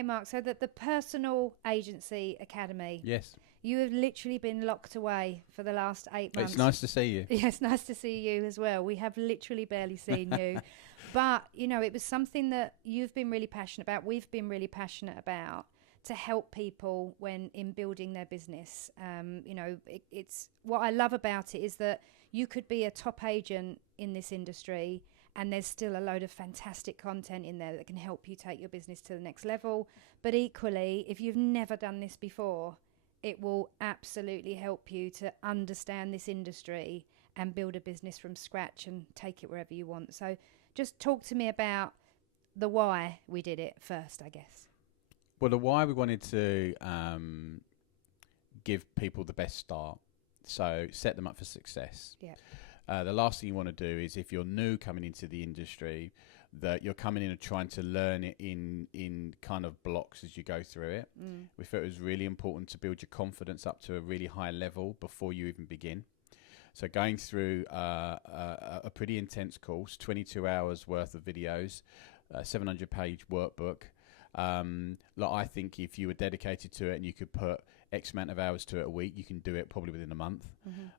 Okay, Mark, so that the Personal Agency Academy. Yes. You have literally been locked away for the last 8 months. It's nice to see you. Yeah, it's nice to see you as well. We have literally barely seen you. But, you know, it was something that you've been really passionate about. We've been really passionate about to help people when in building their business. You know, it's what I love about it is that you could be a top agent in this industry and there's still a load of fantastic content in there that can help you take your business to the next level. But equally, if you've never done this before, it will absolutely help you to understand this industry and build a business from scratch and take it wherever you want. So just talk to me about the why we did it first, I guess. Well, the why we wanted to give people the best start, so set them up for success. Yeah. The last thing you want to do is, if you're new coming into the industry, that you're coming in and trying to learn it in kind of blocks as you go through it. We felt it was really important to build your confidence up to a really high level before you even begin. So going through a pretty intense course, 22 hours worth of videos, 700-page workbook. Like, I think if you were dedicated to it and you could put X amount of hours to it a week, you can do it probably within a month.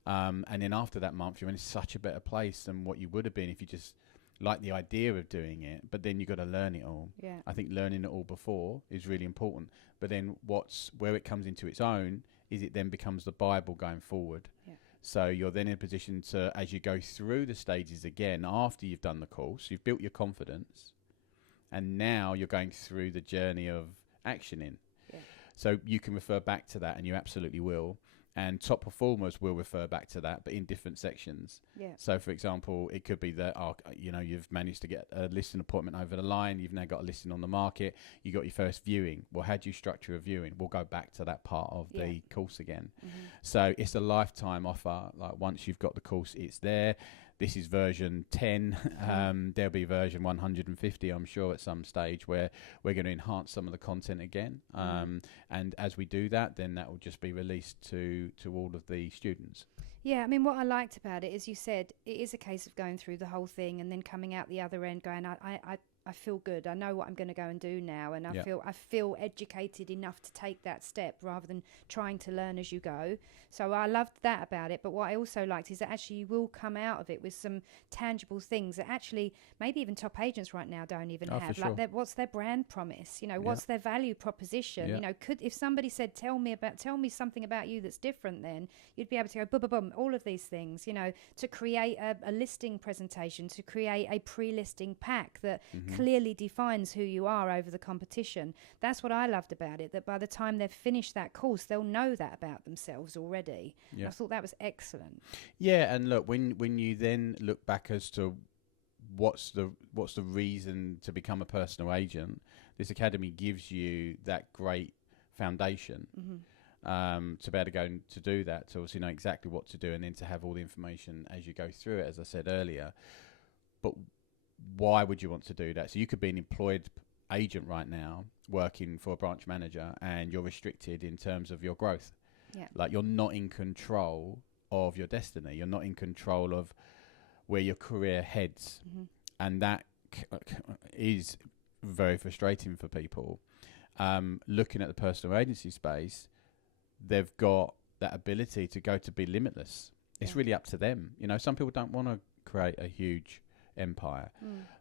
And then after that month, you're in such a better place than what you would have been if you just liked the idea of doing it. But then you've got to learn it all. Yeah. I think learning it all before is really important. But then where it comes into its own is it then becomes the Bible going forward. Yeah. So you're then in a position to, as you go through the stages again, after you've done the course, you've built your confidence, and now you're going through the journey of actioning. Yeah. So you can refer back to that, and you absolutely will. And top performers will refer back to that, but in different sections. Yeah. So, for example, it could be that, you've managed to get a listing appointment over the line. You've now got a listing on the market. You got your first viewing. Well, how do you structure a viewing? We'll go back to that part of the course again. So it's a lifetime offer. Like, once you've got the course, it's there. This is version 10. There'll be version 150, I'm sure, at some stage, where we're going to enhance some of the content again. And as we do that, then that will just be released to all of the students. Yeah, I mean, what I liked about it is you said it is a case of going through the whole thing and then coming out the other end going, I feel good. I know what I'm going to go and do now, and I feel educated enough to take that step rather than trying to learn as you go. So I loved that about it. But what I also liked is that actually you will come out of it with some tangible things that actually maybe even top agents right now don't even have. For sure. Like, what's their brand promise? You know, what's their value proposition? Yeah. You know, if somebody said, tell me something about you that's different, then you'd be able to go boom, boom, boom, all of these things. You know, to create a listing presentation, to create a pre-listing pack that clearly defines who you are over the competition. That's what I loved about it, that by the time they've finished that course, they'll know that about themselves already. Yeah. I thought that was excellent. Yeah, and look, when you then look back as to what's the reason to become a personal agent, this academy gives you that great foundation to be able to go and to do that, to obviously know exactly what to do, and then to have all the information as you go through it, as I said earlier. But why would you want to do that? So you could be an employed agent right now working for a branch manager, and you're restricted in terms of your growth. Yeah. Like, you're not in control of your destiny. You're not in control of where your career heads. And that is very frustrating for people. Looking at the personal agency space, they've got that ability to go to be limitless. It's really up to them. You know, some people don't want to create a huge empire.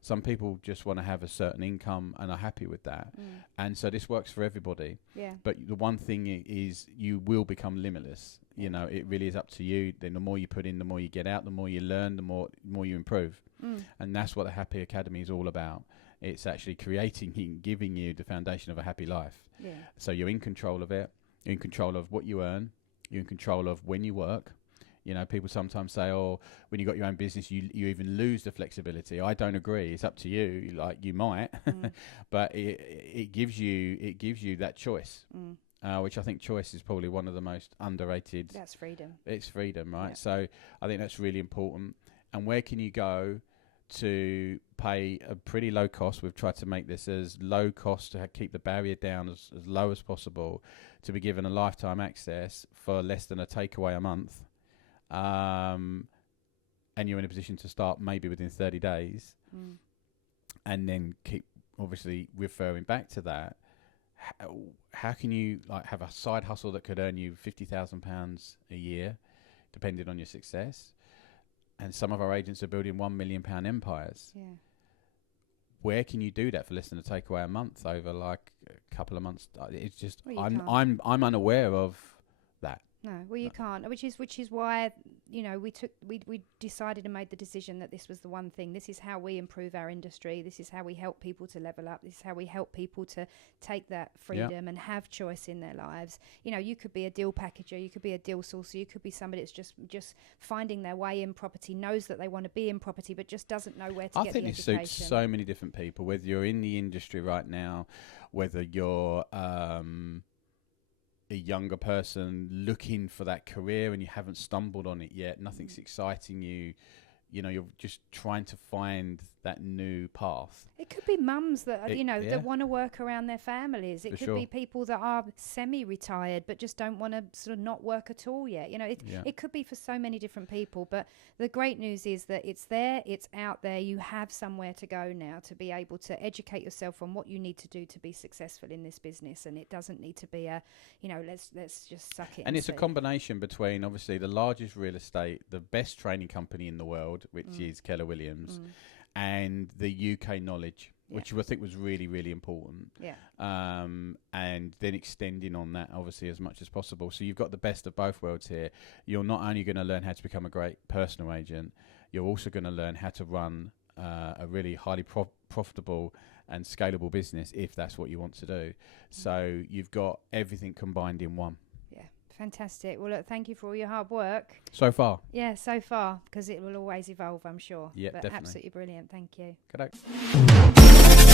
Some people just want to have a certain income and are happy with that. And so this works for everybody. Yeah. But the one thing is, you will become limitless. You know, it really is up to you. Then the more you put in, the more you get out, the more you learn, the more you improve. And that's what the Happy Academy is all about. It's actually creating and giving you the foundation of a happy life. Yeah. So you're in control of it. You're in control of what you earn. You're in control of when you work. You know, people sometimes say, oh, when you got your own business, you even lose the flexibility. I don't agree. It's up to you. Like, you might, but it gives you that choice, which I think choice is probably one of the most underrated. That's freedom. It's freedom, right? Yeah. So I think that's really important. And where can you go to pay a pretty low cost? We've tried to make this as low cost to keep the barrier down as low as possible, to be given a lifetime access for less than a takeaway a month. And you're in a position to start maybe within 30 days and then keep obviously referring back to that. how can you like have a side hustle that could earn you £50,000 a year, depending on your success? And some of our agents are building £1 million empires. Yeah. Where can you do that for less than a takeaway a month over like a couple of months? It's just Well, I'm unaware of that. No, well, you can't, which is why, you know, we decided and made the decision that this was the one thing. This is how we improve our industry. This is how we help people to level up. This is how we help people to take that freedom and have choice in their lives. You know, you could be a deal packager, you could be a deal sourcer, you could be somebody that's just finding their way in property, knows that they want to be in property, but just doesn't know where to get the education. I think it suits so many different people, whether you're in the industry right now, whether you're a younger person looking for that career and you haven't stumbled on it yet, nothing's exciting you, you know, you're just trying to find that new path. It could be mums that, that want to work around their families. It could be people that are semi-retired but just don't want to sort of not work at all yet. You know, it could be for so many different people. But the great news is that it's there, it's out there. You have somewhere to go now to be able to educate yourself on what you need to do to be successful in this business. And it doesn't need to be a, let's just suck it. And it's a combination between, obviously, the largest real estate, the best training company in the world, which is Keller Williams, and the UK knowledge, which I think was really, really important. Yeah. And then extending on that, obviously, as much as possible. So you've got the best of both worlds here. You're not only going to learn how to become a great personal agent, you're also going to learn how to run a really highly profitable and scalable business if that's what you want to do. So you've got everything combined in one. Fantastic. Well, look, thank you for all your hard work. So far? Yeah, so far, because it will always evolve, I'm sure. Yeah, but definitely. Absolutely brilliant. Thank you. Good.